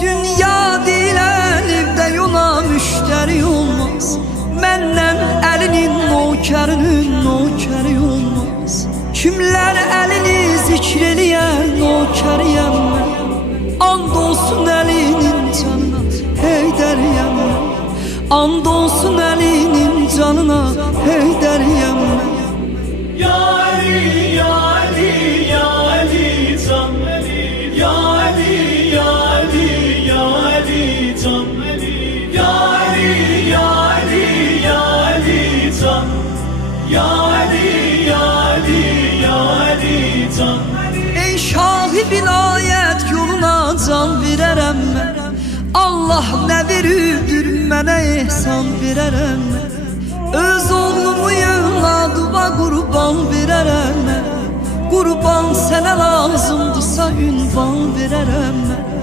Dünya dilənibdə yola müştəri olmaz. Məndən əlinin nokəri olmaz. Kimlər əlini zikr eləyər nokəriyəm mən. And olsun əlinin canına Heydəriyəm mən. And olsun əlinin canına Heydəriyəm mən. Ya Ali, Ya Ali, Ya Ali can Ali, Ya Ali, Ya Ali, Ya Ali can Ali, Ya Ali, Ya Ali, Ya Ali can, Ya Ali, Ya Ali, Ya Ali can Ali. Ey şahı vilayət yoluna can verərəm mən. Allah nə veribdir mənə ehsan verərəm mən. Öz oğlumu yövladıma qurban verərəm mən. Qurban sənə lazımdırsa ünvan verərəm mən.